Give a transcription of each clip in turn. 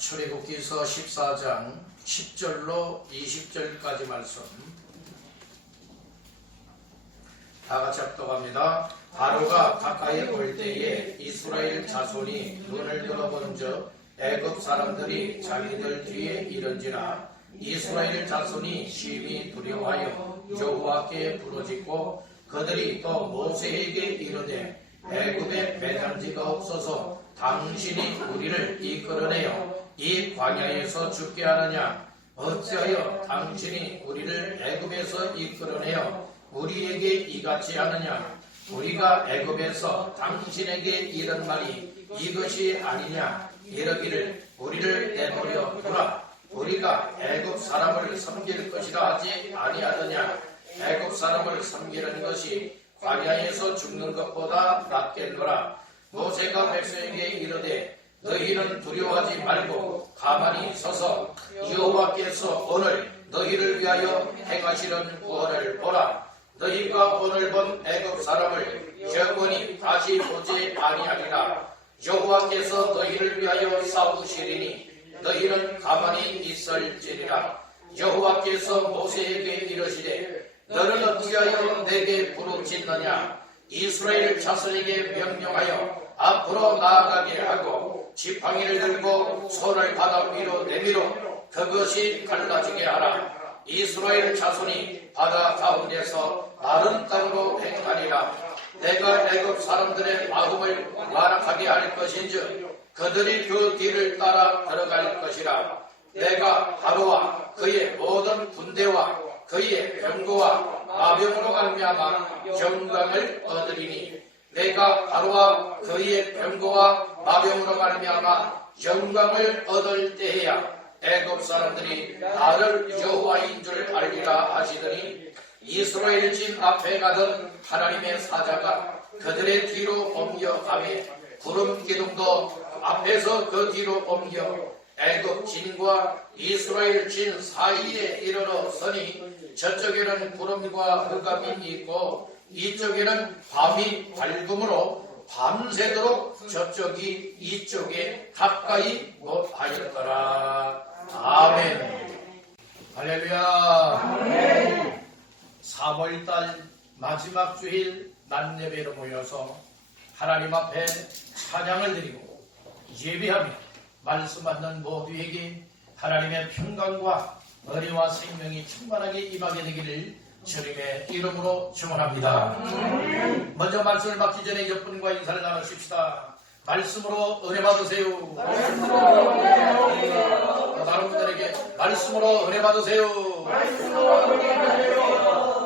출애굽기서 14장 10절로 20절까지 말씀 다같이 합독합니다. 바로가 가까이 올 때에 이스라엘 자손이 눈을 들어본즉 애굽 사람들이 자기들 뒤에 이른지라 이스라엘 자손이 심히 두려워하여 여호와께 부르짖고 그들이 또 모세에게 이르되 애굽에 배단지가 없어서 당신이 우리를 이끌어내어 이 광야에서 죽게 하느냐? 어찌하여 당신이 우리를 애굽에서 이끌어내어 우리에게 이같이 하느냐? 우리가 애굽에서 당신에게 이런 말이 이것이 아니냐? 이러기를 우리를 내버려 두라. 우리가 애굽 사람을 섬길 것이라 하지 아니하더냐? 애굽 사람을 섬기는 것이 광야에서 죽는 것보다 낫겠노라. 모세가 백성에게 이르되 너희는 두려워하지 말고 가만히 서서 여호와께서 오늘 너희를 위하여 행하시는 구원을 보라. 너희가 오늘 본 애굽 사람을 영원히 다시 보지 아니하리라. 여호와께서 너희를 위하여 싸우시리니 너희는 가만히 있을지니라. 여호와께서 모세에게 이르시되 너는 어찌하여 내게 부르짖느냐? 이스라엘 자손에게 명령하여 앞으로 나아가게 하고 지팡이를 들고 손을 바다 위로 내밀어 그것이 갈라지게 하라. 이스라엘 자손이 바다 가운데서 마른 땅으로 행하리라. 내가 애굽 사람들의 마음을 완악하게 할 것인즉 그들이 그 뒤를 따라 걸어갈 것이라. 내가 바로와 그의 모든 군대와 그의 병거와 마병으로 말미암아 영광을 얻으리니 내가 바로와 그의 병거와 마병으로 말미암아 영광을 얻을 때에야 애굽 사람들이 나를 여호와인 줄 알리라 하시더니 이스라엘 진 앞에 가던 하나님의 사자가 그들의 뒤로 옮겨가매 구름 기둥도 앞에서 그 뒤로 옮겨 애굽 진과 이스라엘 진 사이에 이르러 서니 저쪽에는 구름과 흑암이 있고 이쪽에는 밤이 밝음으로 밤새도록 저쪽이 이쪽에 가까이 못하였더라. 아멘. 할렐루야. 아멘. 3월달 마지막 주일 낮예배로 모여서 하나님 앞에 찬양을 드리고 예배하며 말씀 받는 모두에게 하나님의 평강과 은혜와 생명이 충만하게 임하게 되기를 주님의 이름으로 축원합니다. 먼저 말씀을 받기 전에 옆분과 인사를 나누십시다. 말씀으로 은혜 받으세요. 다른 분들에게 말씀으로 은혜 받으세요.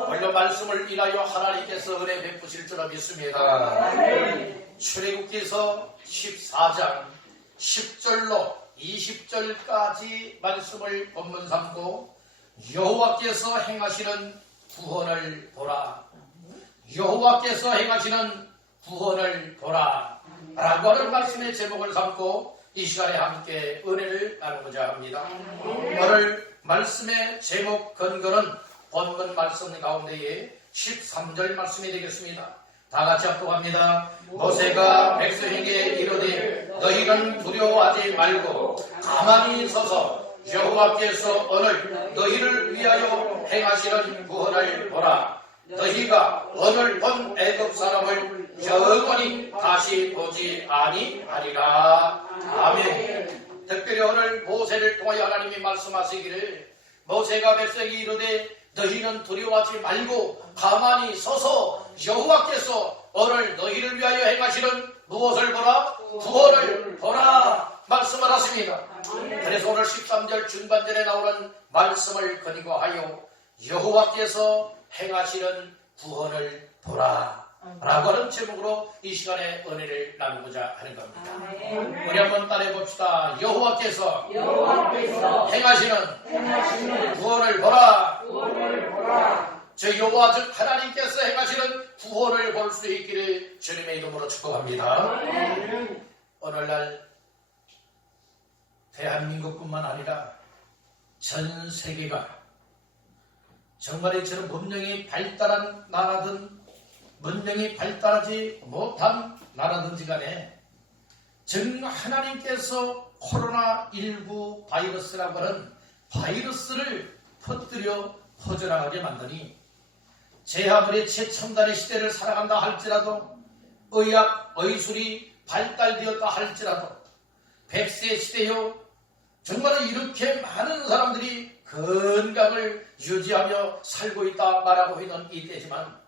원래 말씀을 인하여 하나님께서 은혜 베푸실 줄 믿습니다. 출애굽기서 14장 10절로 20절까지 말씀을 본문 삼고 여호와께서 행하시는 구원을 보라. 여호와께서 행하시는 구원을 보라 라고 하는 말씀의 제목을 삼고 이 시간에 함께 은혜를 나누고자 합니다. 오늘 말씀의 제목 근거는 본문 말씀 가운데에 13절 말씀이 되겠습니다. 다같이 합독합니다. 모세가 백성에게 이르되 너희는 두려워하지 말고 가만히 서서 여호와께서 오늘 너희를 위하여 행하시는 구원을 보라. 너희가 오늘 본 애굽 사람을 영원히 다시 보지 아니하리라. 아멘. 특별히 오늘 모세를 통하여 하나님이 말씀하시기를 모세가 백성에게 이르되 너희는 두려워하지 말고 가만히 서서 여호와께서 오늘 너희를 위하여 행하시는 무엇을 보라? 구원을 보라 말씀을 하십니다. 그래서 오늘 13절 중반절에 나오는 말씀을 근거하여 여호와께서 행하시는 구원을 보라 라고 하는 제목으로 이 시간에 은혜를 나누고자 하는 겁니다. 우리 한번 따라해 봅시다. 여호와께서 행하시는 구원을 보라. 저 여호와 즉 하나님께서 행하시는 구원을 볼 수 있기를 주님의 이름으로 축복합니다. 오늘날 대한민국뿐만 아니라 전 세계가 정말 이처럼 문명이 발달한 나라든 문명이 발달하지 못한 나라든지 간에 정 하나님께서 코로나19 바이러스라고 하는 바이러스를 퍼져나가게 만드니 아무리 최첨단의 시대를 살아간다 할지라도 의학, 의술이 발달되었다 할지라도 100세 시대요 정말 이렇게 많은 사람들이 건강을 유지하며 살고 있다 말하고 있는 이때지만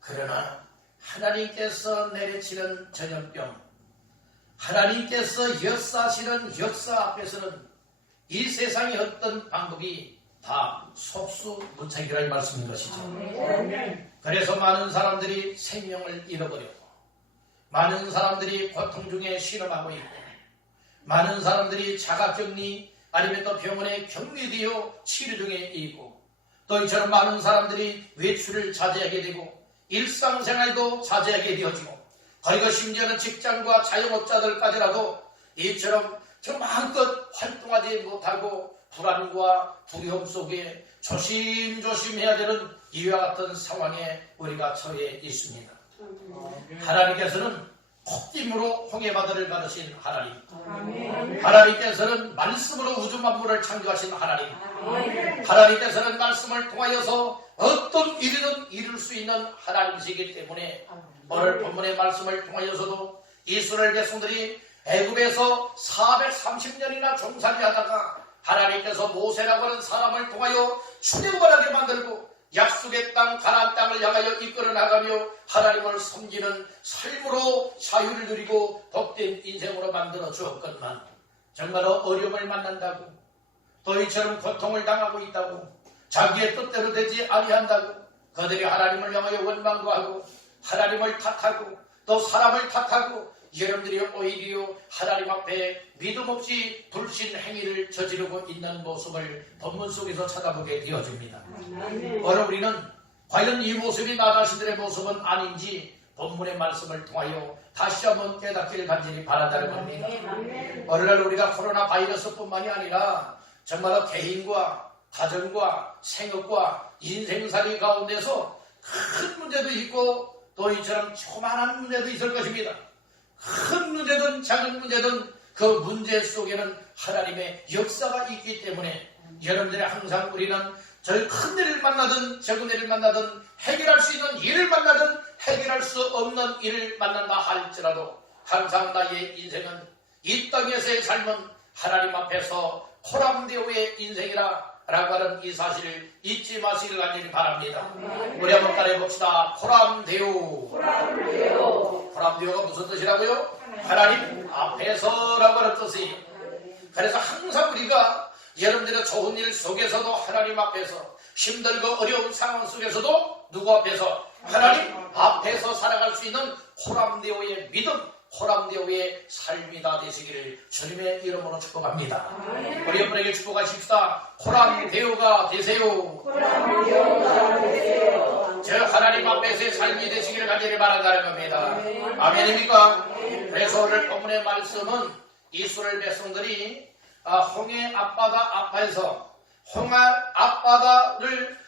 그러나 하나님께서 내려치는 전염병, 하나님께서 역사하시는 역사 앞에서는 이 세상의 어떤 방법이 다 속수무책이라 이 말씀인 것이죠. 그래서 많은 사람들이 생명을 잃어버렸고 많은 사람들이 고통 중에 실험하고 있고 많은 사람들이 자가격리 아니면 또 병원에 격리되어 치료 중에 있고 또 이처럼 많은 사람들이 외출을 자제하게 되고 일상생활도 자제하게 되어지고 그리고 심지어는 직장과 자영업자들까지라도 이처럼 저 마음껏 활동하지 못하고 불안과 두려움 속에 조심조심해야 되는 이와 같은 상황에 우리가 처해 있습니다. 하나님께서는 콧김으로 홍해바다를 가르신 하나님, 하나님께서는 말씀으로 우주 만물을 창조하신 하나님, 하나님께서는 말씀을 통하여서 어떤 일이든 이룰 수 있는 하나님이시기 때문에 오늘 본문의 말씀을 통하여서도 이스라엘 백성들이 애굽에서 430년이나 종살이하다가 하나님께서 모세라고 하는 사람을 통하여 출애굽하게 만들고 약속의 땅 가나안 땅을 향하여 이끌어 나가며 하나님을 섬기는 삶으로 자유를 누리고 복된 인생으로 만들어 주었건만 정말로 어려움을 만난다고 또 이처럼 고통을 당하고 있다고 자기의 뜻대로 되지 아니한다고 그들이 하나님을 향하여 원망도 하나님을 탓하고 또 사람을 탓하고 여러분들이 오히려 하나님 앞에 믿음 없이 불신 행위를 저지르고 있는 모습을 본문 속에서 찾아보게 되어집니다. 오늘 우리는 과연 이 모습이 나 자신들의 모습은 아닌지 본문의 말씀을 통하여 다시 한번 깨닫기를 간절히 바란다는 겁니다. 오늘날 우리가 코로나 바이러스뿐만이 아니라 정말로 개인과 가정과 생업과 인생살이 가운데서 큰 문제도 있고 또 이처럼 조만한 문제도 있을 것입니다. 큰 문제든 작은 문제든 그 문제 속에는 하나님의 역사가 있기 때문에 여러분들이 항상 우리는 저희 큰 일을 만나든 적은 일을 만나든 해결할 수 있는 일을 만나든 해결할 수 없는 일을 만난다 할지라도 항상 나의 인생은 이 땅에서의 삶은 하나님 앞에서 코람데오의 인생이라 라고 하는 이 사실을 잊지 마시길 간절히 바랍니다. 우리 한번 따라해봅시다. 코람데오. 코람데오가 무슨 뜻이라고요? 하나님 앞에서 라고 하는 뜻이에요. 그래서 항상 우리가 여러분들의 좋은 일 속에서도 하나님 앞에서 힘들고 어려운 상황 속에서도 누구 앞에서? 하나님 앞에서 살아갈 수 있는 코람데오의 믿음, 코람데오의 삶이 다 되시기를 주님의 이름으로 축복합니다. 우리 여러분에게 축복하십시다. 코람데오가 되세요. 저 하나님 앞에서의 삶이 되시기를 간절히 바란다는 겁니다. 아멘입니까? 그래서 오늘 본문의 말씀은 이스라엘 백성들이 홍해 앞바다 앞에서 홍해 앞바다를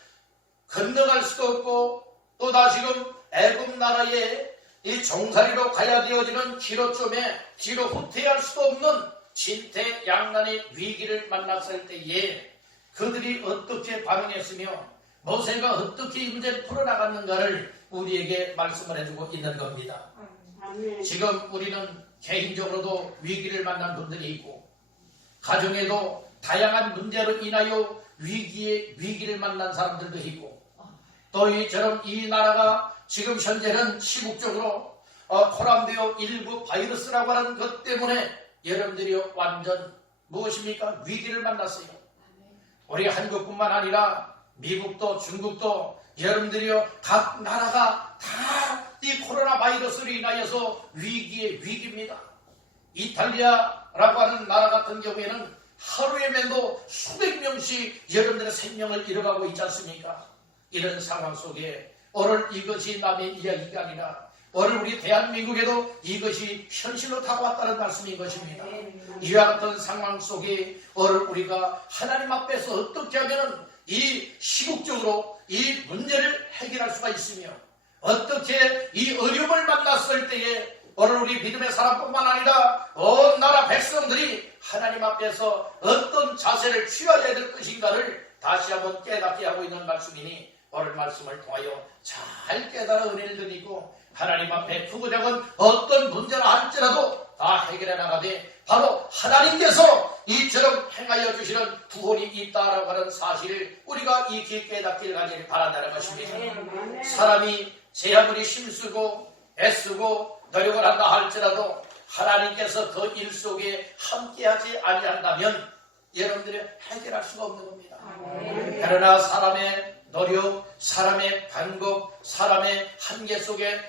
건너갈 수도 없고 또 다시금 애굽 나라에 이 종살이로 가야 되어지는 기로점에 뒤로 후퇴할 수도 없는 진퇴양난의 위기를 만났을 때에 그들이 어떻게 반응했으며 모세가 어떻게 이 문제를 풀어나갔는가를 우리에게 말씀을 해주고 있는 겁니다. 지금 우리는 개인적으로도 위기를 만난 분들이 있고 가정에도 다양한 문제로 인하여 위기를 만난 사람들도 있고 또 이처럼 이 나라가 지금 현재는 시국적으로 코람데오 일부 바이러스라고 하는 것 때문에 여러분들이 완전 무엇입니까? 위기를 만났어요. 우리 한국뿐만 아니라 미국도 중국도 여러분들이요 각 나라가 다 이 코로나 바이러스로 인하여서 위기의 위기입니다. 이탈리아라고 하는 나라 같은 경우에는 하루에 맨도 수백 명씩 여러분들의 생명을 잃어가고 있지 않습니까? 이런 상황 속에 오늘 이것이 남의 이야기가 아니라 오늘 우리 대한민국에도 이것이 현실로 다가왔다는 말씀인 것입니다. 이와 같은 상황 속에 오늘 우리가 하나님 앞에서 어떻게 하면 이 시국적으로 이 문제를 해결할 수가 있으며 어떻게 이 어려움을 만났을 때에 오늘 우리 믿음의 사람뿐만 아니라 온 나라 백성들이 하나님 앞에서 어떤 자세를 취해야 될 것인가를 다시 한번 깨닫게 하고 있는 말씀이니 오늘 말씀을 통하여 잘 깨달아 은혜를 드리고 하나님 앞에 두고 작은 어떤 문제라 할지라도 다 해결해 나가되 바로 하나님께서 이처럼 행하여 주시는 구원이 있다라고 하는 사실을 우리가 익히 깨닫기를 가지길 바란다는 것입니다. 사람이 제 아무리 힘쓰고 애쓰고 노력을 한다 할지라도 하나님께서 그 일 속에 함께하지 아니한다면 여러분들이 해결할 수가 없는 겁니다. 그러나 사람의 노력, 사람의 방법, 사람의 한계 속에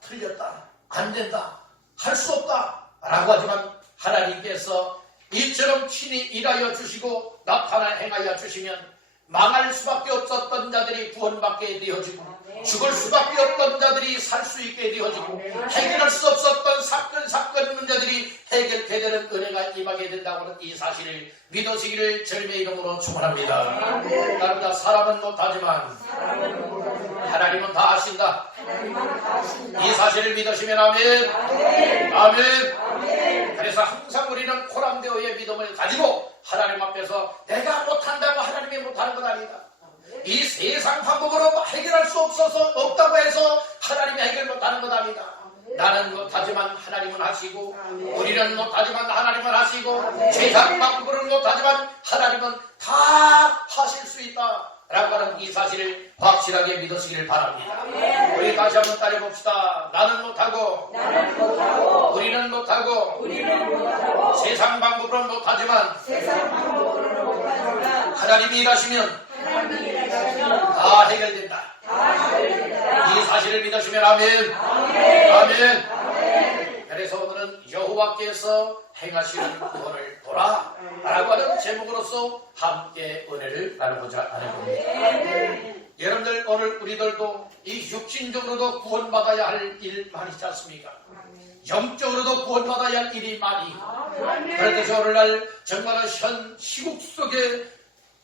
틀렸다, 안 된다, 할 수 없다 라고 하지만 하나님께서 이처럼 친히 일하여 주시고 나타나 행하여 주시면 망할 수밖에 없었던 자들이 구원받게 되어지고 죽을 수밖에 없던 자들이 살 수 있게 되어지고 해결할 수 없었던 사건 문제들이 해결되게 되는 은혜가 임하게 된다고 하는 이 사실을 믿으시기를 주님의 이름으로 축원합니다. 다른 자 사람은 못하지만 하나님은 다 하신다. 이 사실을 믿으시면 아멘. 아멘. 그래서 항상 우리는 코람데오의 믿음을 가지고 하나님 앞에서 내가 못한다고 하나님이 못하는 것 아니다. 이 세상 방법으로 해결할 수 없다고 해서 하나님이 해결 못하는 것 아니다. 나는 못하지만 하나님은 하시고 우리는 못하지만 하나님은 하시고 세상 방법으로는 못하지만 하나님은 다 하실 수 있다 라고 하는 이 사실을 확실하게 믿으시기를 바랍니다. 우리 다시 한번 따라해봅시다. 나는 못하고 우리는 못하고 세상 방법으로는 못하지만 하나님이 일하시면 다 해결된다. 이 사실을 믿으시면 아멘. 아멘. 그래서 오늘은 여호와께서 행하시는 구원을 보라 라고 하는 제목으로서 함께 은혜를 나누고자 하는 겁니다. 여러분들 오늘 우리들도 이 육신적으로도 구원받아야 할 일 많이 있지 않습니까? 영적으로도 구원받아야 할 일이 많이. 그래서 오늘날 정말 현 시국 속에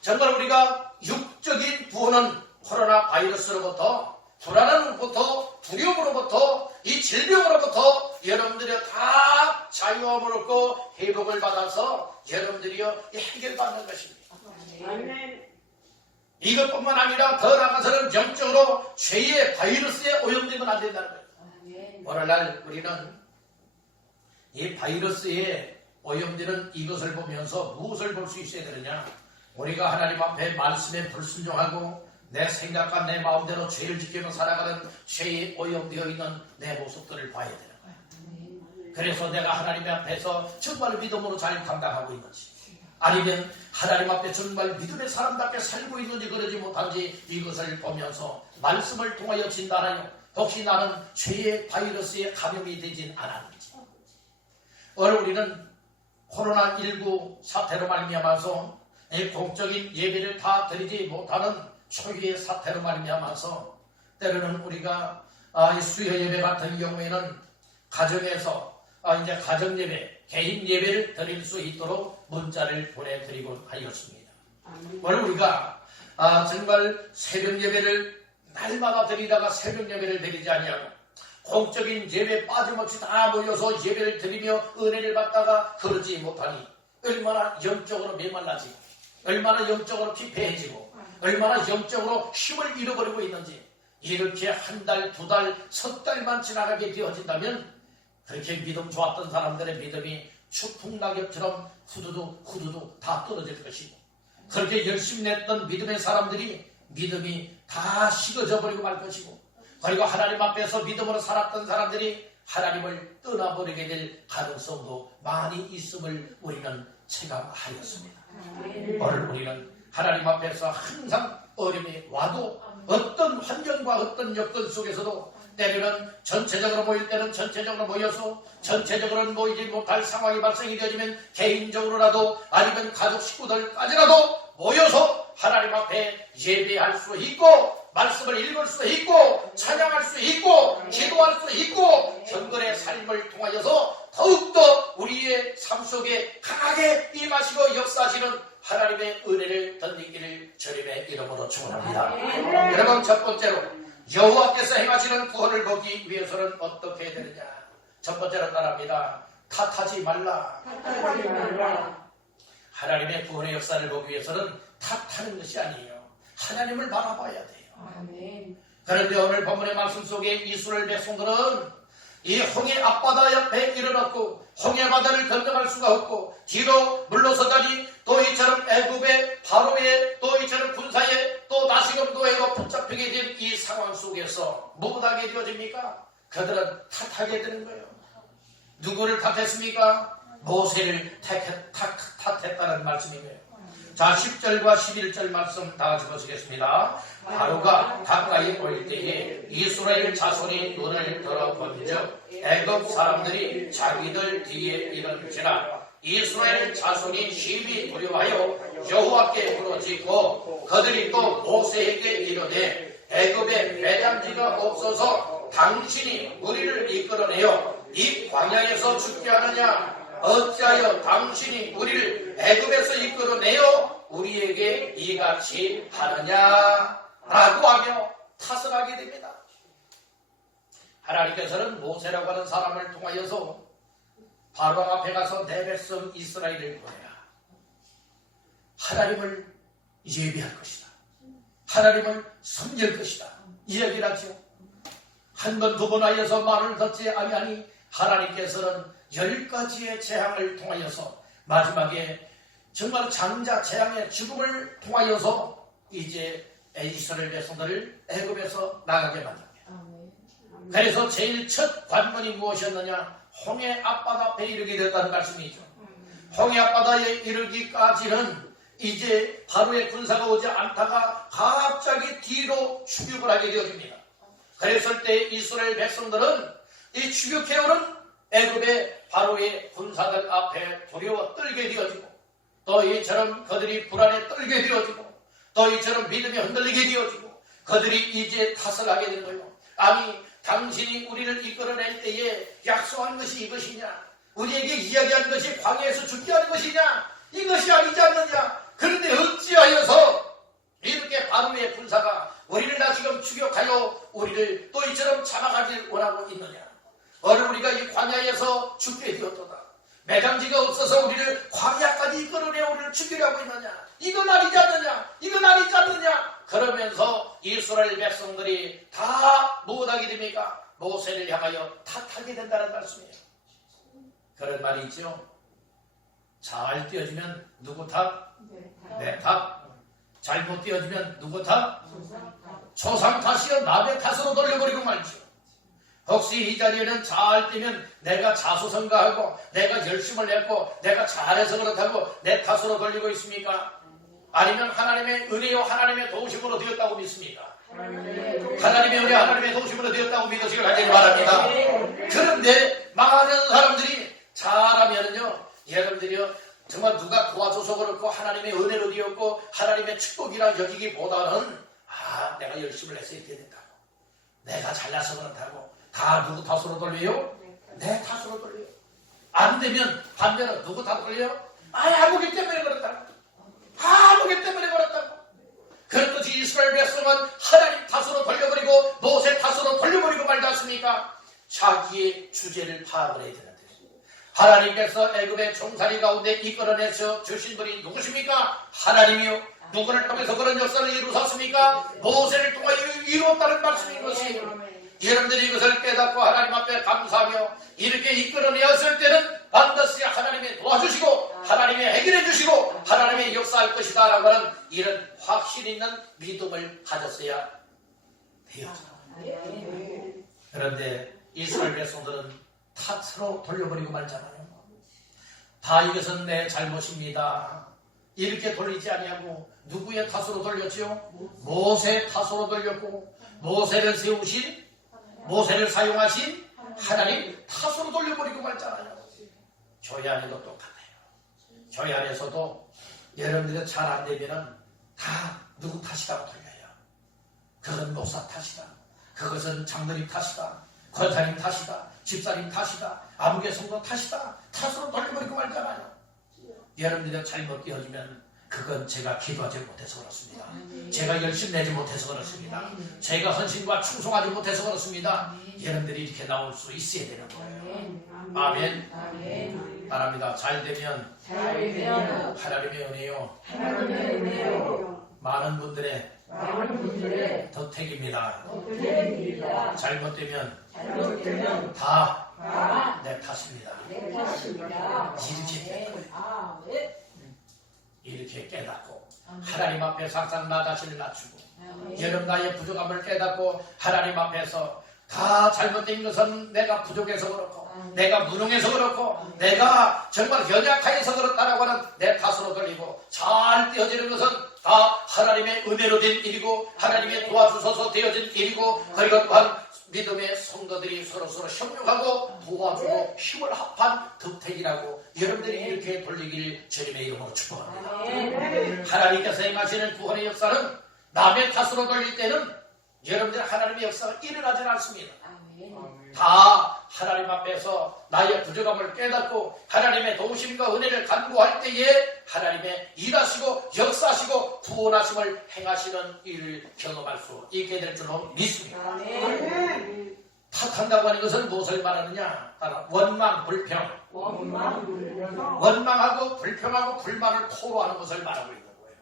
정말 우리가 육적인 구원은 코로나 바이러스로부터 불안함으로부터 두려움으로부터 이 질병으로부터 여러분들이 다 자유함을 얻고 회복을 받아서 여러분들이요 해결받는 것입니다. 이것뿐만 아니라 더 나아가서는 영적으로 죄의 바이러스에 오염되면 안 된다는 거예요. 오늘날 우리는 이 바이러스에 오염되는 이것을 보면서 무엇을 볼 수 있어야 되느냐? 우리가 하나님 앞에 말씀에 불순종하고 내 생각과 내 마음대로 죄를 지키며 살아가는 죄에 오염되어 있는 내 모습들을 봐야 되는 거야. 그래서 내가 하나님 앞에서 정말 믿음으로 잘 감당하고 있는지 아니면 하나님 앞에 정말 믿음의 사람답게 살고 있는지 그러지 못한지 이것을 보면서 말씀을 통하여 진단하여 혹시 나는 죄의 바이러스에 감염이 되진 않았는지. 오늘 우리는 코로나19 사태로 말미암아서 공적인 예배를 다 드리지 못하는 초기의 사태로 말미암아서 때로는 우리가 수요 예배 같은 경우에는 가정에서 이제 가정 예배, 개인 예배를 드릴 수 있도록 문자를 보내드리고 하였습니다. 오늘 우리가 정말 새벽 예배를 날마다 드리다가 새벽 예배를 드리지 아니하고 공적인 예배 빠짐없이 다 모여서 예배를 드리며 은혜를 받다가 그러지 못하니 얼마나 영적으로 메말라지고 얼마나 영적으로 피폐해지고 얼마나 영적으로 힘을 잃어버리고 있는지 이렇게 한 달, 두 달, 석 달만 지나가게 되어진다면 그렇게 믿음 좋았던 사람들의 믿음이 추풍낙엽처럼 후두둑 다 떨어질 것이고 그렇게 열심히 냈던 믿음의 사람들이 믿음이 다 식어져 버리고 말 것이고 그리고 하나님 앞에서 믿음으로 살았던 사람들이 하나님을 떠나버리게 될 가능성도 많이 있음을 우리는 체감하였습니다. 오늘 우리는 하나님 앞에서 항상 어려움이 와도 어떤 환경과 어떤 여건 속에서도 때로는 전체적으로 모일 때는 전체적으로 모여서 전체적으로는 모이지 못할 상황이 발생이 되어지면 개인적으로라도 아니면 가족 식구들까지라도 모여서 하나님 앞에 예배할 수 있고 말씀을 읽을 수 있고 찬양할 수 있고 기도할 수 있고 경건의 삶을 통하여서 더욱더 우리의 삶 속에 강하게 임하시고 역사하시는 하나님의 은혜를 덧니기를 주님의 이름으로 축원합니다. 여러분 첫 번째로 여호와께서 행하시는 구원을 보기 위해서는 어떻게 해야 되느냐? 첫 번째로 따라합니다. 탓하지 말라. 탓하지 말라. 하나님의 구원의 역사를 보기 위해서는 탓하는 것이 아니에요. 하나님을 바라봐야 돼요. 아멘. 그런데 오늘 본문의 말씀 속에 이스라엘 백성들은 이 홍해 앞바다 옆에 이르렀고 홍해 바다를 건너갈 수가 없고 뒤로 물러서다니 또 이처럼 애굽의 바로의 또 이처럼 군사의 또 다시금 노예로 붙잡히게 된 이 상황 속에서 무엇하게 되어집니까? 그들은 탓하게 되는 거예요. 누구를 탓했습니까? 모세를 탓했다는 말씀이에요. 자, 10절과 11절 말씀 다 같이 보시겠습니다. 바로가 가까이 올 때에 이스라엘 자손이 눈을 들어본즉 애굽 사람들이 자기들 뒤에 이른지라 이스라엘 자손이 심히 두려워하여 여호와께 부르짖고 그들이 또 모세에게 이르되 애굽에 매장지가 없어서 당신이 우리를 이끌어내어 이 광야에서 죽게 하느냐 어찌하여 당신이 우리를 애굽에서 이끌어내어 우리에게 이같이 하느냐 라고 하며 탓을 하게 됩니다. 하나님께서는 모세라고 하는 사람을 통하여서 바로 앞에 가서 내 백성 이스라엘을 보내라. 하나님을 예비할 것이다. 하나님을 섬길 것이다. 이 얘기를 하죠. 한 번 두 번 하여서 말을 듣지 아니하니 하나님께서는 10가지의 재앙을 통하여서 마지막에 정말 장자 재앙의 죽음을 통하여서 이제 이스라엘 백성들을 애굽에서 나가게 만듭니다. 그래서 제일 첫 관문이 무엇이었느냐? 홍해 앞바다 앞에 이르게 됐다는 말씀이죠. 홍해 앞바다에 이르기까지는 이제 바로의 군사가 오지 않다가 갑자기 뒤로 추격을 하게 되어집니다. 그랬을 때 이스라엘 백성들은 이 추격해오는 애굽의 바로의 군사들 앞에 두려워 떨게 되어지고 또 이처럼 그들이 불안에 떨게 되어지고 또 이처럼 믿음이 흔들리게 되어지고 그들이 이제 탓을 하게 된 거예요. 아니 당신이 우리를 이끌어낼 때에 약속한 것이 이것이냐? 우리에게 이야기한 것이 광야에서 죽게 하는 것이냐? 이것이 아니지 않느냐? 그런데 어찌하여서 이렇게 바로의 군사가 우리를 다시금 추격하여 우리를 또 이처럼 잡아가길 원하고 있느냐? 오늘 우리가 이 광야에서 죽게 되었도다. 매장지가 없어서 우리를 광야까지 이끌어내어 우리를 죽이려고 있느냐? 이건 아니지 않느냐? 이건 아니지 않느냐? 그러면서 이스라엘 백성들이 다 무엇하게 됩니까? 모세를 향하여 탓하게 된다는 말씀이에요. 그런 말이 있죠. 잘 띄어주면 누구 탓? 내 탓. 잘못 띄어주면 누구 탓? 조상 탓이요 남의 탓으로 돌려버리고 말죠. 혹시 이 자리에는 잘 뛰면 내가 자수성가하고 내가 열심을 냈고 내가 잘해서 그렇다고 내 탓으로 돌리고 있습니까? 아니면 하나님의 은혜요 하나님의 도우심으로 되었다고 믿습니까? 하나님의 은혜 하나님의 도우심으로 되었다고 믿으시길 간절히 바랍니다. 그런데 많은 사람들이 잘하면요 여러분들이요 정말 누가 도와줘서 그렇고 하나님의 은혜로 되었고 하나님의 축복이라 여기기보다는 내가 열심을 해서 이렇게 된다고 내가 잘나서 그렇다고 다 누구 탓으로 돌려요? 내 탓으로 돌려요. 안 되면 반대로 누구 탓 돌려요? 아무기 때문에 그렇다고 아무기 때문에 그렇다고. 그렇듯이 이스라엘 백성은 하나님 탓으로 돌려버리고 모세 탓으로 돌려버리고 말지 않습니까? 자기의 주제를 파악을 해야 되는데 하나님께서 애굽의 종살이 가운데 이끌어내서 주신 분이 누구십니까? 하나님이요. 누구를 통해서 그런 역사를 이루셨습니까? 모세를 통하여 이루었다는 말씀인 것이에요. 여러분들이 이것을 깨닫고 하나님 앞에 감사하며 이렇게 이끌어내었을 때는 반드시 하나님이 도와주시고 하나님이 해결해 주시고 하나님이 역사할 것이다 라고 하는 이런 확신 있는 믿음을 가졌어야 돼요. 그런데 이스라엘 백성들은 탓으로 돌려버리고 말잖아요. 다 이것은 내 잘못입니다. 이렇게 돌리지 아니하고 누구의 탓으로 돌렸죠? 모세 탓으로 돌렸고 모세를 세우신 모세를 사용하신 하나님 탓으로 돌려버리고 말잖아요. 교회 안에도 똑같아요. 교회 안에서도 여러분들이 잘 안 되면은 다 누구 탓이라고 돌려요. 그건 목사 탓이다. 그것은 장로님 탓이다. 권사님 탓이다. 집사님 탓이다. 아무개 성도 탓이다. 탓으로 돌려버리고 말잖아요. 여러분들이 잘못 되어지면 그건 제가 기도하지 못해서 그렇습니다. 제가 열심히 내지 못해서 그렇습니다. 제가 헌신과 충성하지 못해서 그렇습니다. 여러분들이 이렇게 나올 수 있어야 되는 거예요. 아멘. 바랍니다. 잘 되면 하나님의 은혜요 많은 분들의 덕택입니다. 잘못되면 다 내 탓입니다. 이렇게 깨닫고 하나님 앞에서 항상 나 자신을 낮추고 여러분 나의 부족함을 깨닫고 하나님 앞에서 다 잘못된 것은 내가 부족해서 그렇고 내가 무능해서 그렇고 내가 정말 연약하여서 그렇다라고 하는 내 탓으로 돌리고 잘 되어지는 것은 다 하나님의 은혜로 된 일이고 하나님의 도와주셔서 되어진 일이고 그리고 또한 믿음의 성도들이 서로서로 협력하고 도와주고 힘을 합한 덕택이라고 여러분들이 이렇게 돌리기를 주님의 이름으로 축복합니다. 하나님께서 행하시는 구원의 역사는 남의 탓으로 돌릴 때는 여러분들 하나님의 역사가 일어나지 않습니다. 다 하나님 앞에서 나의 부족함을 깨닫고 하나님의 도우심과 은혜를 간구할 때에 하나님의 일하시고 역사하시고 구원하심을 행하시는 일을 경험할 수 있게 될 줄로 믿습니다. 탓한다고 하는 것은 무엇을 말하느냐? 따라 원망, 불평. 원망하고 불평하고 불만을 토로하는 것을 말하고 있는 거예요.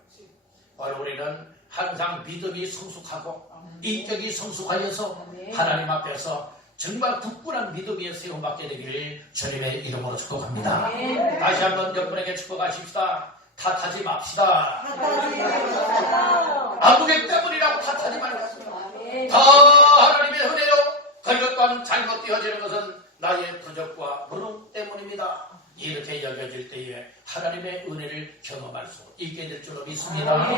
바로 우리는 항상 믿음이 성숙하고 인격이 성숙하여서 하나님 앞에서 정말 굳건한 믿음 위에 세움받게 되기를 주님의 이름으로 축복합니다. 다시 한번 여러분에게 축복하십시다. 탓하지 맙시다. 아무개 때문이라고 탓하지 말고 다 하나님의 은혜요. 그리고 또한 잘못되어지는 것은 나의 부족과 무능 때문입니다. 이렇게 여겨질 때에 하나님의 은혜를 경험할 수 있게 될 줄로 믿습니다.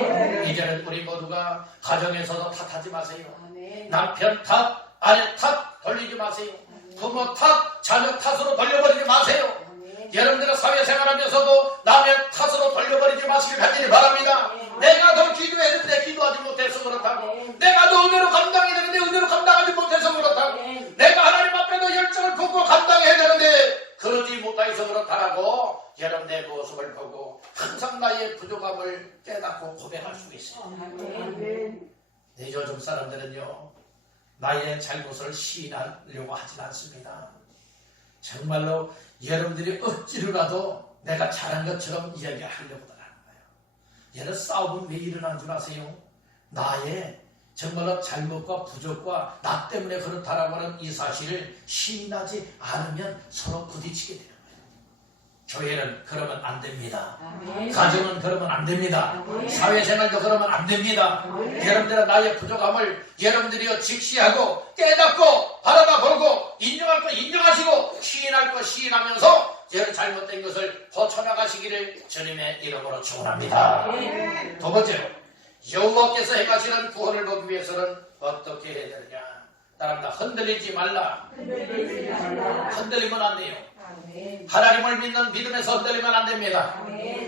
이제는 우리 모두가 가정에서도 탓하지 마세요. 남편 탓, 아내 탓 돌리지 마세요. 부모 탓, 자녀 탓으로 돌려버리지 마세요. 여러분들은 사회생활하면서도 남의 탓으로 돌려버리지 마시길 간절히 바랍니다. 내가 더 기도했는데 기도하지 못해서 그렇다고, 내가 더 은혜로 감당해야 되는데 은혜로 감당하지 못해서 그렇다고, 내가 하나님 앞에도 열정을 붓고 감당해야 되는데 그러지 못해서 그렇다고 여러분의 모습을 보고 항상 나의 부족함을 깨닫고 고백할 수 있어요. 네, 요즘 사람들은요 나의 잘못을 시인하려고 하진 않습니다. 정말로 여러분들이 억지로라도 내가 잘한 것처럼 이야기하려고 하는 거예요. 여러 싸움은 왜 일어나는 줄 아세요? 나의 정말로 잘못과 부족과 나 때문에 그렇다라고 하는 이 사실을 시인하지 않으면 서로 부딪히게 되는 거예요. 교회는 그러면 안 됩니다. 가정은 그러면 안 됩니다. 사회생활도 그러면 안 됩니다. 여러분들은 나의 부족함을 여러분들이 직시하고 깨닫고 바라다보고 인정할 거 인정하시고 시인할 거 시인하면서 여러분 잘못된 것을 고쳐나가시기를 주님의 이름으로 축원합니다. 두 번째로 여호와께서 행하시는 구원을 보기 위해서는 어떻게 해야 되느냐? 따라합니다. 흔들리지 말라. 흔들리면 안 돼요. 하나님을 믿는 믿음에서 흔들리면 안 됩니다.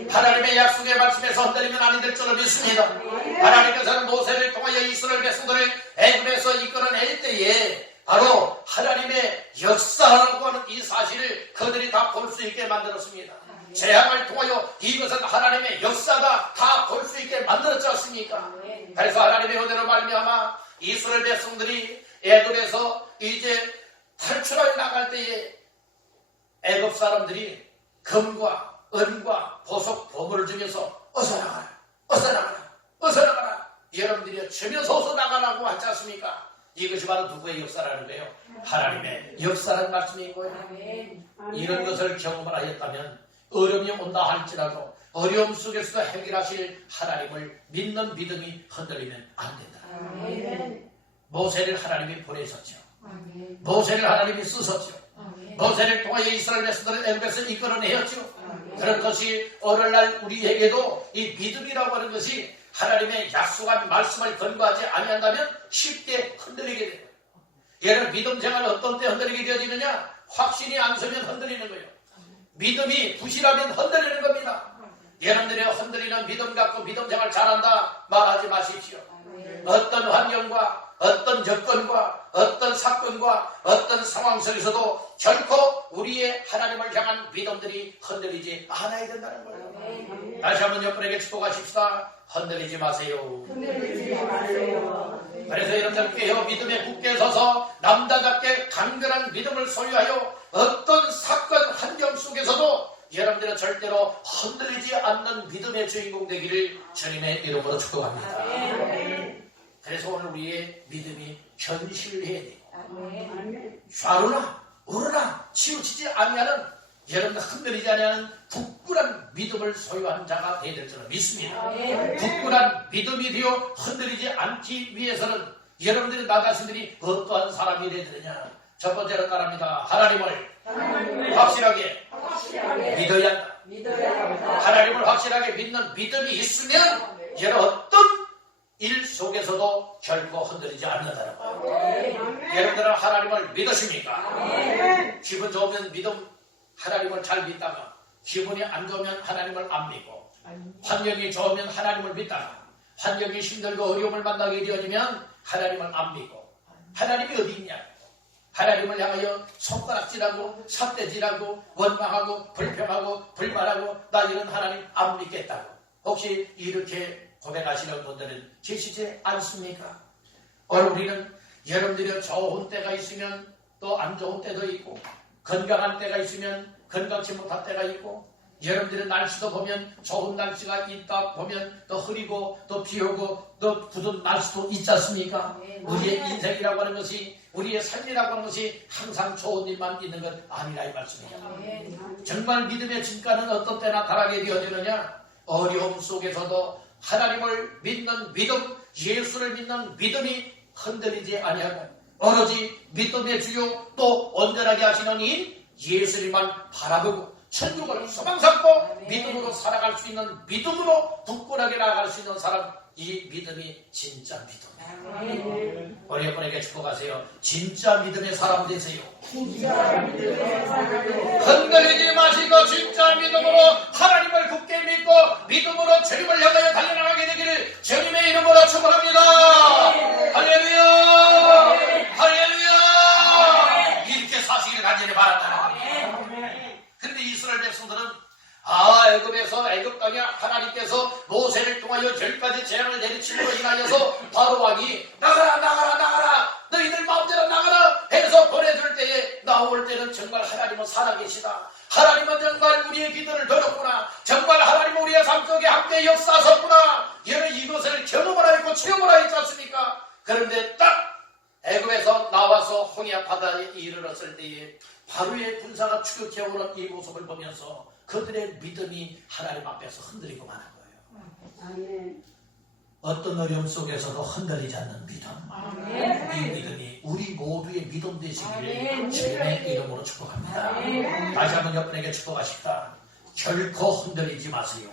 하나님의 약속의 말씀에서 흔들리면 아니 될 줄을 믿습니다. 하나님께서는 모세를 통하여 이스라엘 백성들을 애굽에서 이끌어낼 때에 바로 하나님의 역사라고 하는 이 사실을 그들이 다 볼 수 있게 만들었습니다. 재앙을 통하여 이것은 하나님의 역사가 다 볼 수 있게 만들었지 않습니까? 그래서 하나님의 은혜로 말미암아 이스라엘 백성들이 애굽에서 이제 탈출하여 나갈 때에 애굽 사람들이 금과 은과 보석 보물을 주면서 어서 나가라, 어서 나가라, 어서 나가라. 여러분들이 주면서 어서 나가라고 하지 않습니까? 이것이 바로 누구의 역사라는 거예요? 하나님의 역사라는 말씀인 거예요. 이런 것을 경험을 하였다면 어려움이 온다 할지라도 어려움 속에서도 해결하실 하나님을 믿는 믿음이 흔들리면 안 된다. 모세를 하나님이 보내셨죠. 모세를 하나님이 쓰셨죠. 모세를 통하여 이스라엘 백성들을 애굽에서 이끌어내었죠. 그렇듯이 오늘날 우리에게도 이 믿음이라고 하는 것이 하나님의 약속한 말씀을 근거하지 아니한다면 쉽게 흔들리게 돼요. 얘는 믿음 생활은 어떤 때 흔들리게 되어지느냐? 확신이 안 서면 흔들리는 거예요. 믿음이 부실하면 흔들리는 겁니다. 여러분들이 흔들리는 믿음 갖고 믿음 생활 잘한다 말하지 마십시오. 어떤 환경과 어떤 여건과 어떤 사건과 어떤 상황 속에서도 결코 우리의 하나님을 향한 믿음들이 흔들리지 않아야 된다는 거예요. 다시 한번 옆분에게 축복하십시다. 흔들리지 마세요. 그래서 여러분들 깨어 믿음에 굳게 서서 남자답게 강건한 믿음을 소유하여 어떤 사건 환경 속에서도 여러분들은 절대로 흔들리지 않는 믿음의 주인공 되기를 주님의 이름으로 축복합니다. 그래서 오늘 우리의 믿음이 견실해야 되고 좌로나 우로나 치우치지 아니하는 여러분들 흔들리지 아니하는 굳건한 믿음을 소유한 자가 되어야 될 줄을 믿습니다. 굳건한 믿음이 되어 흔들리지 않기 위해서는 여러분들이 나 자신들이 어떠한 사람이 되어야 되느냐. 첫 번째로 따릅니다. 하나님을 확실하게 믿어야 한다. 하나님을 확실하게 믿는 믿음이 있으면 여러 어떤 일 속에서도 결코 흔들리지 않는다는 거예요. 여러분들은 하나님을 믿으십니까? 기분 좋으면 믿음 하나님을 잘 믿다가 기분이 안 좋으면 하나님을 안 믿고 환경이 좋으면 하나님을 믿다가 환경이 힘들고 어려움을 만나게 되어지면 하나님을 안 믿고 하나님이 어디 있냐? 하나님을 향하여 손가락질하고 삿대질하고 원망하고 불평하고 불만하고 나 이런 하나님 안 믿겠다고 혹시 이렇게 고백하시는 분들은 계시지 않습니까? 오늘 우리는 여러분들이 좋은 때가 있으면 또 안 좋은 때도 있고 건강한 때가 있으면 건강치 못한 때가 있고 여러분들의 날씨도 보면 좋은 날씨가 있다 보면 또 흐리고 또 비오고 또 굳은 날씨도 있지 않습니까? 우리의 인생이라고 하는 것이 우리의 삶이라고 하는 것이 항상 좋은 일만 있는 것 아니라 이 말씀입니다. 정말 믿음의 진가는 어떤 때나 달하게 되어지느냐? 어려움 속에서도 하나님을 믿는 믿음, 예수를 믿는 믿음이 흔들리지 아니하고 오로지 믿음의 주요 또 온전하게 하시는 이 예수님만 바라보고 천국을 소망 삼고 믿음으로 살아갈 수 있는 믿음으로 굳건하게 나아갈 수 있는 사람 이 믿음이 진짜 믿음이에요. 우리 여러분에게 축복하세요. 진짜 믿음의 사람 되세요. 흔들리지 마시고 진짜 믿음으로 하나님을 굳게 믿고 믿음으로 주님을 향하여 달려나가게 되기를 주님의 이름으로 축복합니다. 할렐루야 할렐루야. 이렇게 사시기를 간절히 바란다는 거예요. 그런데 이스라엘 백성들은 애굽에서 애굽 땅에 하나님께서 모세를 통하여 10가지 재앙을 내리침으로 인하여서 바로 왕이 나가라 너희들 마음대로 나가라 해서 보내줄 때에 나올 때는 정말 하나님은 살아계시다. 하나님은 정말 우리의 기도를 들었구나. 정말 하나님은 우리의 삶 속에 함께 역사하셨구나. 여러 이것을 경험을 하였고 체험을 하였지 않습니까? 그런데 딱 애굽에서 나와서 홍해 바다에 이르렀을 때에 바로의 군사가 추격해오는 이 모습을 보면서 그들의 믿음이 하나님 앞에서 흔들리고 마는 거예요. 어떤 어려움 속에서도 흔들리지 않는 믿음. 이 믿음이 우리 모두의 믿음 되시기를 주님의 이름으로 축복합니다. 다시 한번 여러분에게 축복하십니다. 결코 흔들리지 마세요.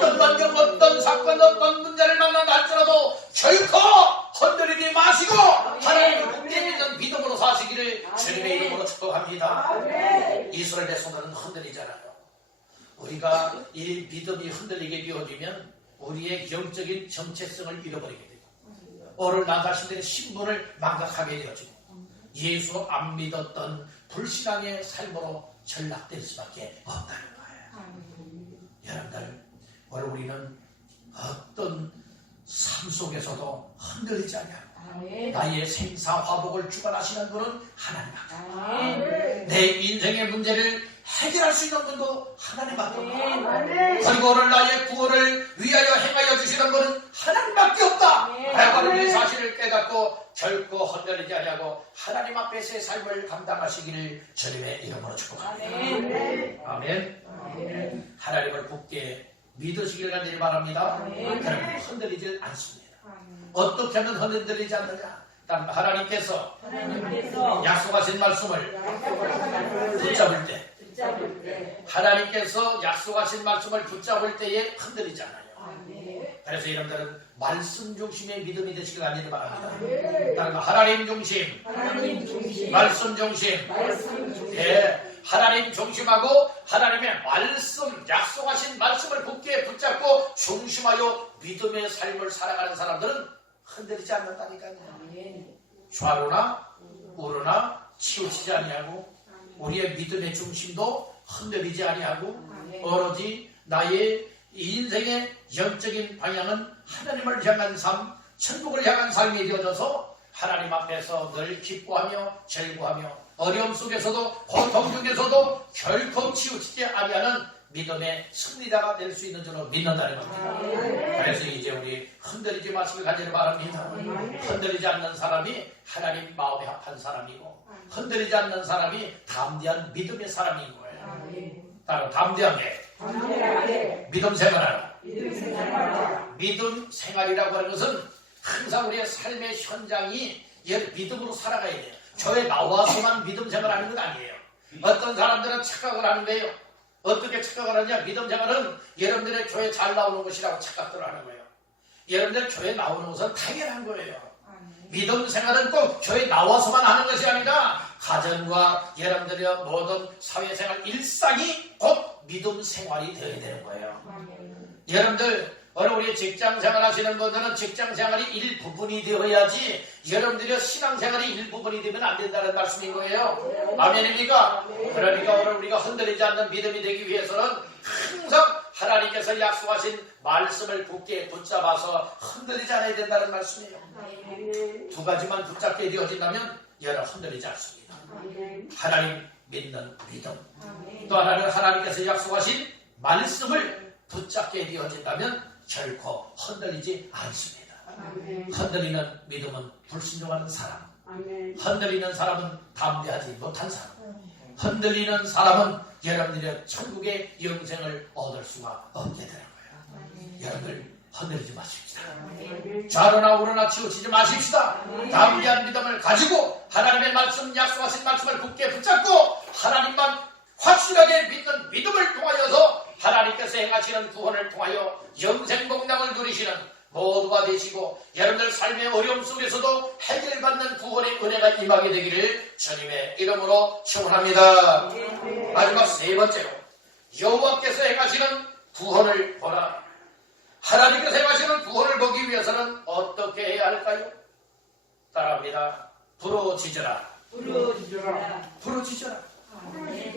어떤 환경, 어떤 사건, 어떤 문제를 만난다 할지라도 결코 흔들리지 마시고 하나님을 굳게 믿는 믿음으로 사시기를 주님의 이름으로 축복합니다. 이스라엘 백성들은 흔들리잖아요. 우리가 이 믿음이 흔들리게 되어지면 우리의 영적인 정체성을 잃어버리게 되고 오늘 나 자신들의 신분을 망각하게 되어지고 예수 안 믿었던 불신앙의 삶으로 전락될 수밖에 없다는 거예요. 여러분들 오늘 우리는 어떤 삶 속에서도 흔들리지 않냐고 나의 생사화복을 주관하시는 분은 하나님밖에 내 인생의 문제를 해결할 수 있는 분도 하나님밖에 없다. 그리고 오늘 나의 구원을 위하여 행하여 주시는 분은 하나님밖에 없다. 라고 이 사실을 깨닫고 결코 흔들리지 않냐고 하나님 앞에서의 삶을 감당하시기를 주님의 이름으로 축복합니다. 아멘. 하나님을 굳게 믿으시길 간절히 바랍니다. 그러면 흔들리지 않습니다. 어떻게 하면 흔들리지 않느냐? 하나님께서 약속하신 말씀을 붙잡을 때 하나님께서 약속하신 말씀을 붙잡을 때에 흔들리지 않아요. 그래서 여러분들은 말씀 중심의 믿음이 되시길 간절히 바랍니다. 하나님 중심, 말씀 중심. 하나님 중심하고 하나님의 말씀, 약속하신 말씀을 굳게 붙잡고 중심하여 믿음의 삶을 살아가는 사람들은 흔들리지 않는다니까요. 좌로나 우로나 치우치지 아니하고 우리의 믿음의 중심도 흔들리지 아니하고 오로지 나의 인생의 영적인 방향은 하나님을 향한 삶, 천국을 향한 삶이 되어져서 하나님 앞에서 늘 기뻐하며 즐거워하며 어려움 속에서도 고통 중에서도 결코 치우치지 아니하는 믿음의 승리자가 될 수 있는 줄로 믿는다는 겁니다. 그래서 이제 우리 흔들리지 마시길 간절히 바랍니다. 흔들리지 않는 사람이 하나님 마음에 합한 사람이고 흔들리지 않는 사람이 담대한 믿음의 사람인 거예요. 따로 담대하게 믿음 생활하라. 믿음 생활이라고 하는 것은 항상 우리의 삶의 현장이 믿음으로 살아가야 돼요. 교회 나와서만 믿음 생활하는 건 아니에요. 어떤 사람들은 착각을 하는 거예요. 어떻게 착각을 하냐? 믿음 생활은 여러분들의 교회 잘 나오는 것이라고 착각들을 하는 거예요. 여러분들 교회 나오는 것은 당연한 거예요. 믿음 생활은 꼭 교회 나와서만 하는 것이 아니라 가정과 여러분들의 모든 사회생활 일상이 곧 믿음 생활이 되어야 되는 거예요. 여러분들 오늘 우리 직장생활 하시는 분들은 직장생활이 일부분이 되어야지 여러분들의 신앙생활이 일부분이 되면 안 된다는 말씀인 거예요. 아멘입니까? 그러니까 오늘 우리가 흔들리지 않는 믿음이 되기 위해서는 항상 하나님께서 약속하신 말씀을 굳게 붙잡아서 흔들리지 않아야 된다는 말씀이에요. 두 가지만 붙잡게 되어진다면 여러분 흔들리지 않습니다. 하나님 믿는 믿음, 또 하나는 하나님께서 약속하신 말씀을 붙잡게 되어진다면 결코 흔들리지 않습니다. 흔들리는 믿음은 불순종하는 사람, 흔들리는 사람은 담대하지 못한 사람, 흔들리는 사람은 여러분들의 천국의 영생을 얻을 수가 없게 되는 거예요. 여러분들 흔들리지 마십시다. 좌로나 우로나 치우치지 마십시다. 담대한 믿음을 가지고 하나님의 말씀, 약속하신 말씀을 굳게 붙잡고 하나님만 확실하게 믿는 믿음을 통하여서 하나님께서 행하시는 구원을 통하여 영생복락을 누리시는 모두가 되시고 여러분들 삶의 어려움 속에서도 해결받는 구원의 은혜가 임하게 되기를 주님의 이름으로 축원합니다. 마지막 세 번째로 여호와께서 행하시는 구원을 보라. 하나님께서 행하시는 구원을 보기 위해서는 어떻게 해야 할까요? 따라합니다. 부르짖으라. 부르짖으라.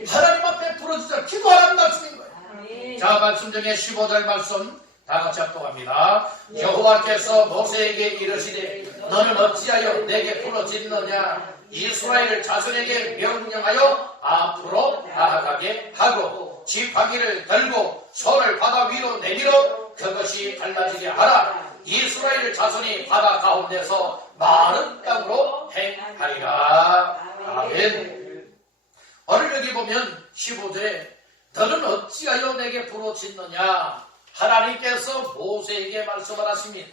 하나님 앞에 부르짖으라. 기도하라는 말씀인 거예요. 자, 말씀 중에 15절 말씀 다 같이 합독합니다. 여호와께서 모세에게 이르시되 너는 어찌하여 내게 부르짖느냐? 이스라엘 자손에게 명령하여 앞으로 나아가게 하고 지팡이를 들고 손을 바다 위로 내밀어 그것이 갈라지게 하라. 이스라엘 자손이 바다 가운데서 마른 땅으로 행하리라. 아멘. 오늘 여기 보면 15절에 너는 어찌하여 내게 부르짖느냐? 하나님께서 모세에게 말씀을 하십니다.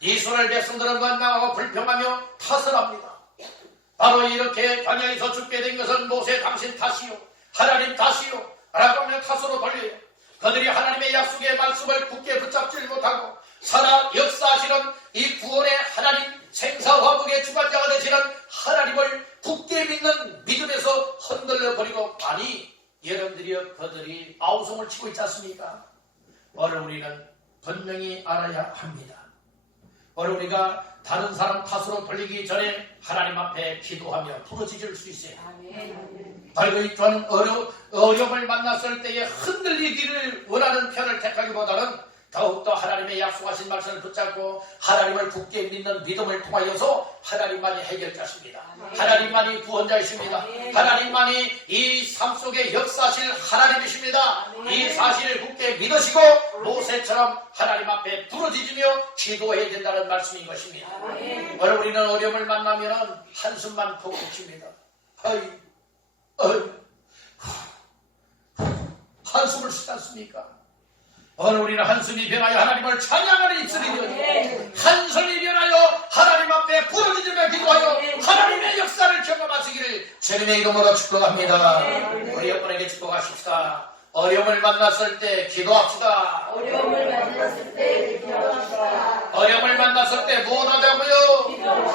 이스라엘 백성들은 원망하고 불평하며 탓을 합니다. 바로 이렇게 광야에서 죽게 된 것은 모세 당신 탓이요 하나님 탓이요 라고 하며 탓으로 돌려요. 그들이 하나님의 약속의 말씀을 굳게 붙잡지 못하고 살아 역사하시는 이 구원의 하나님 생사화복의 주관자가 되시는 하나님을 굳게 믿는 믿음에서 흔들려 버리고 많이 여러분들이여 그들이 아우성을 치고 있지 않습니까? 오늘 우리는 분명히 알아야 합니다. 오늘 우리가 다른 사람 탓으로 돌리기 전에 하나님 앞에 기도하며 부르짖을 수 있어요. 그리고 이런 어려움을 만났을 때에 흔들리기를 원하는 편을 택하기보다는 더욱더 하나님의 약속하신 말씀을 붙잡고 하나님을 굳게 믿는 믿음을 통하여서 하나님만이 해결자십니다. 하나님만이 구원자이십니다. 하나님만이 이 삶 속에 역사하실 하나님이십니다. 이 사실을 굳게 믿으시고 모세처럼 하나님 앞에 부르짖으며 기도해야 된다는 말씀인 것입니다. 오늘 우리는 어려움을 만나면 한숨만 푹 쉬십니다. 한숨을 쉬지 않습니까? 오늘 우리는 한숨이 변하여 하나님을 찬양하는 입술이 되어지고 한숨이 변하여 하나님 앞에 부르짖으며 기도하여 하나님의 역사를 경험하시기를 주님의 이름으로 축복합니다. 우리 여러분에게 축복하십시다. 어려움을 만났을 때 기도합시다. 어려움을 만났을 때 기도합시다. 어려움을 만났을 때 무엇하자고요?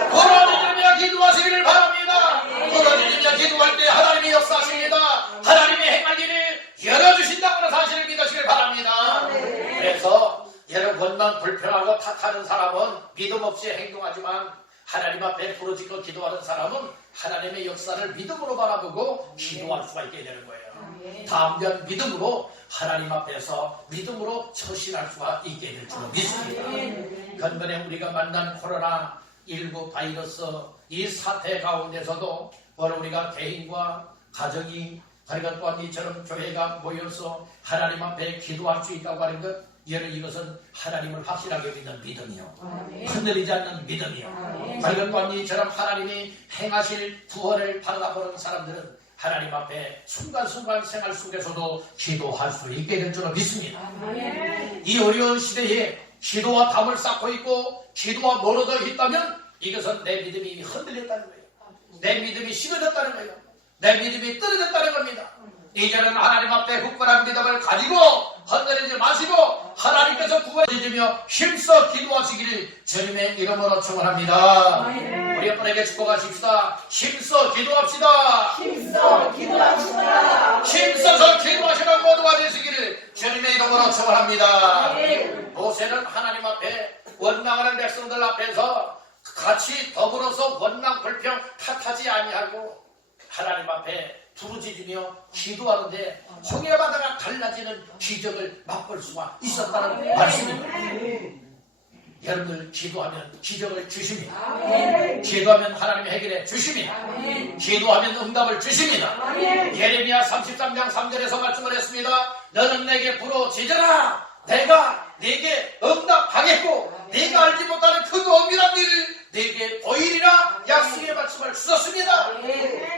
부러지며 기도하시기를 바랍니다. 부러지며 기도할 때 하나님이 역사하십니다. 하나님이 행할 일을 열어주신다는 사실을 믿으시길 바랍니다. 그래서 여러분 원망 불평하고 탓하는 사람은 믿음 없이 행동하지만 하나님 앞에 부르짖고 기도하는 사람은 하나님의 역사를 믿음으로 바라보고 기도할 수가 있게 되는 거예요. 다음번 믿음으로 하나님 앞에서 믿음으로 처신할 수가 있게 될 줄 믿습니다. 근본에 우리가 만난 코로나19 바이러스 이 사태 가운데서도 우리가 개인과 가정이 그러니까 또한 이처럼 교회가 모여서 하나님 앞에 기도할 수 있다고 하는 것 여러분 이것은 하나님을 확실하게 믿는 믿음이요. 흔들리지 않는 믿음이요. 그리고 또한 이처럼 하나님이 행하실 구원을 바라보는 사람들은 하나님 앞에 순간순간 생활 속에서도 기도할 수 있게 될 줄로 믿습니다. 이 어려운 시대에 기도와 답을 쌓고 있고 기도와 멀어져 있다면 이것은 내 믿음이 흔들렸다는 거예요. 내 믿음이 식어졌다는 거예요. 내 믿음이 떨어졌다는 겁니다. 이제는 하나님 앞에 굳건한 믿음을 가지고 흔들리지 마시고 하나님께서 구원해주며 힘써 기도하시기를 주님의 이름으로 축원합니다. 우리 여러분에게 축복하십시다. 힘써 기도합시다. 힘써 기도합시다. 힘써서 기도하시는 모두가 되시기를 주님의 이름으로 축원합니다. 모세는 하나님 앞에 원망하는 백성들 앞에서 같이 더불어서 원망 불평 탓하지 아니하고 하나님 앞에 부르짖으며 기도하는데 홍해바다가 갈라지는 기적을 맛볼 수가 있었다는 말씀입니다. 여러분들 기도하면 기적을 주십니다. 기도하면 하나님이 해결해 주십니다. 기도하면 응답을 주십니다. 예레미야 33장 3절에서 말씀을 했습니다. 너는 내게 부르짖으라. 내가 네게 응답하겠고 네가 알지 못하는 크고 엄밀한 일을 네게 보이리라 약속의 말씀을 주셨습니다.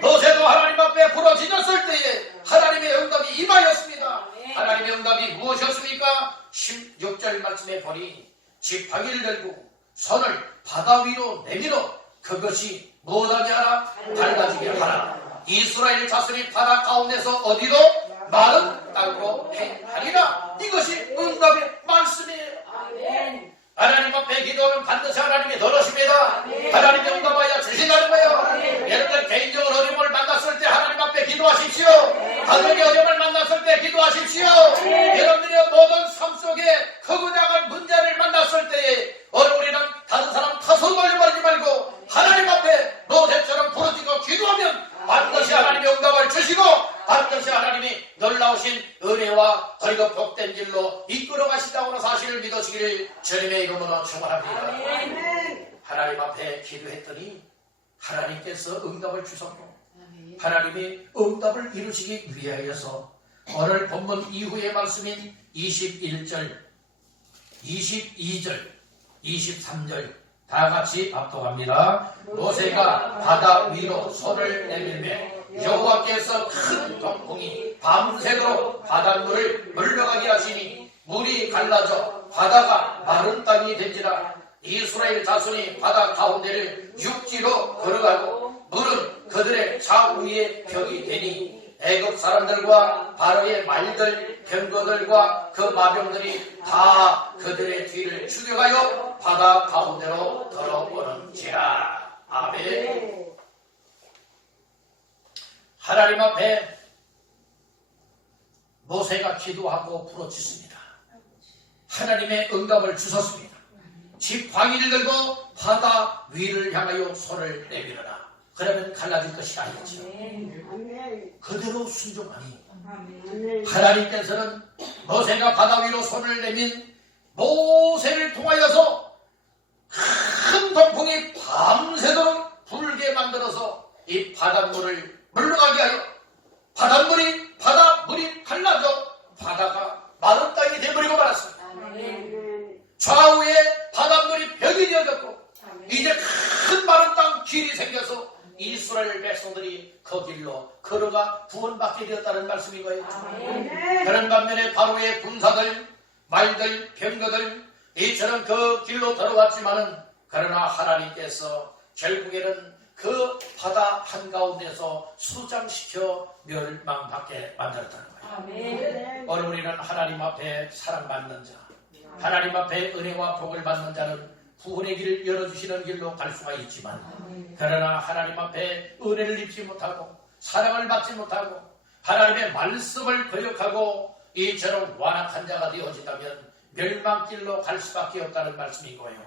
모세도 하나님 앞에 부르짖었을 때에 하나님의 응답이 임하였습니다. 하나님의 응답이 무엇이었습니까? 16절 말씀에 보니 지팡이를 들고 손을 바다 위로 내밀어 그것이 무엇하게 하라? 달라지게 하라. 이스라엘 자손이 바다 가운데서 어디로? 마른 땅으로 행하리라. 이것이 응답의 말씀이에요. 하나님 앞에 기도하면 반드시 하나님이 들으십니다. 하나님의 응답하여 주신다는 거예요. 여러분들 개인적으로 어려움을 만났을 때 하나님 앞에 기도하십시오. 가정의 어려움을 만났을 때 기도하십시오. 여러분들의 모든 삶 속에 크고 작은 문제를 만났을 때에 우리는 다른 사람 탓을 돌려버리지 말고 하나님 앞에 모세처럼 부르짖고 기도하면 반드시 하나님의 응답을 주시고 반드시 하나님이 놀라우신 은혜와 그리고 복된 길로 이끌어 가신다고 하는 사실을 믿으시기를 주님의 이름으로 축원합니다. 하나님 앞에 기도했더니 하나님께서 응답을 주셨고 하나님이 응답을 이루시기 위하여서 오늘 본문 이후의 말씀인 21절, 22절, 23절 다 같이 압도합니다. 모세가 바다 위로 손을 내밀며 여호와께서 큰 동풍이 밤새도록 바닷물을 물러가게 하시니 물이 갈라져 바다가 마른 땅이 된지라. 이스라엘 자손이 바다 가운데를 육지로 걸어가고 물은 그들의 좌우에 벽이 되니 애굽 사람들과 바로의 말들 병거들과 그 마병들이 다 그들의 뒤를 추격하여 바다 가운데로 들어오는지라. 아멘. 하나님 앞에 모세가 기도하고 부르짖습니다. 하나님의 응답을 주셨습니다. 지팡이를 들고 바다 위를 향하여 손을 내밀어라. 그러면 갈라질 것이 아니겠죠. 그대로 순종하니 하나님께서는 모세가 바다 위로 손을 내민 모세를 통하여서 큰 동풍이 밤새도록 불게 만들어서 이 바닷물을 물러가게 하여 바닷물이 갈라져 바다가 마른 땅이 되어버리고 말았습니다. 좌우에 바닷물이 벽이 되어졌고 이제 큰 마른 땅 길이 생겨서 이스라엘 백성들이 그 길로 걸어가 구원받게 되었다는 말씀인 거예요. 그런 반면에 바로의 군사들, 말들, 병거들 이처럼 그 길로 들어왔지만은 그러나 하나님께서 결국에는 그 바다 한가운데서 수장시켜 멸망받게 만들었다는 거예요. 아멘. 오늘 우리는 하나님 앞에 사랑받는 자, 하나님 앞에 은혜와 복을 받는 자는 구원의 길을 열어주시는 길로 갈 수가 있지만, 그러나 하나님 앞에 은혜를 입지 못하고 사랑을 받지 못하고 하나님의 말씀을 거역하고 이처럼 완악한 자가 되어진다면 멸망길로 갈 수밖에 없다는 말씀인 거예요.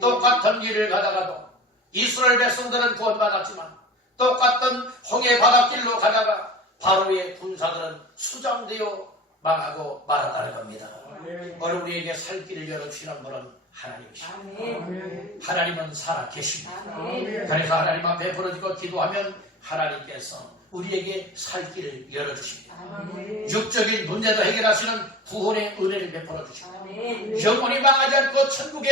똑같은 길을 가다가도 이스라엘 백성들은 구원받았지만 똑같은 홍해 바닷길로 가다가 바로의 군사들은 수장되어 망하고 말았다는 겁니다. 오늘 우리에게 살 길을 열어주시는 분은 하나님이십니다. 하나님은 살아계십니다. 그래서 하나님 앞에 부르짖고 기도하면 하나님께서 우리에게 살 길을 열어주십니다. 육적인 문제도 해결하시는 구원의 은혜를 베풀어 주시고 영혼이 망하지 않고 천국의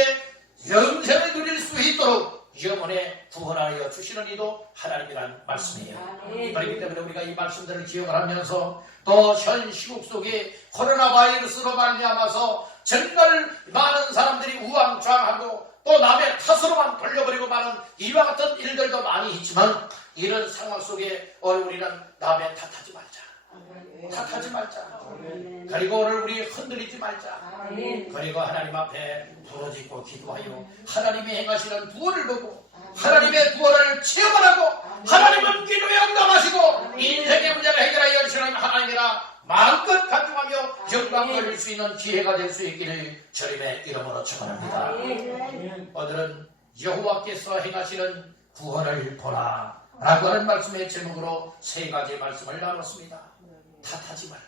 영생을 누릴 수 있도록 영혼에 구원하여 주시는 이도 하나님이란 말씀이에요. 그렇기 때문에 우리가 이 말씀들을 기억을 하면서 또 현 시국 속에 코로나 바이러스로 말미암아서 정말 많은 사람들이 우왕좌왕하고 또 남의 탓으로만 돌려버리고 마는 이와 같은 일들도 많이 있지만, 이런 상황 속에 오늘 우리는 남의 탓하지 말자. 탓하지 말자. 그리고 오늘 우리 흔들리지 말자. 그리고 하나님 앞에 부르짖고 기도하여 하나님이 행하시는 구원을 보고 하나님의 구원을 체험하고 하나님은 기도에 응답하시고 인생의 문제를 해결하여 주시는 하나님이라 마음껏 간증하며 영광 돌릴 수 있는 기회가 될 수 있기를 주님의 이름으로 축원합니다. 오늘은 여호와께서 행하시는 구원을 보라 라고 하는 말씀의 제목으로 세 가지 말씀을 나눴습니다. 탓하지 말라,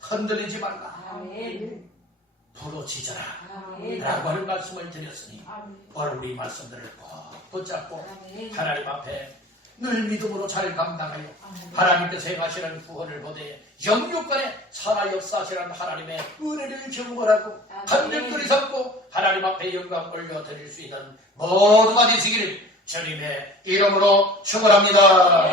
흔들리지 말라, 부르짖어라 라고 하는 말씀을 드렸으니 오늘 우리 말씀들을 꼭 붙잡고 하나님 앞에 늘 믿음으로 잘 감당하여 하나님께서 행하시는 구원을 보되 영육간에 살아 역사하시는 하나님의 은혜를 경험하고 간절히 삼고 하나님 앞에 영광 올려드릴 수 있는 모두가 되시기를 주님의 이름으로 축원합니다.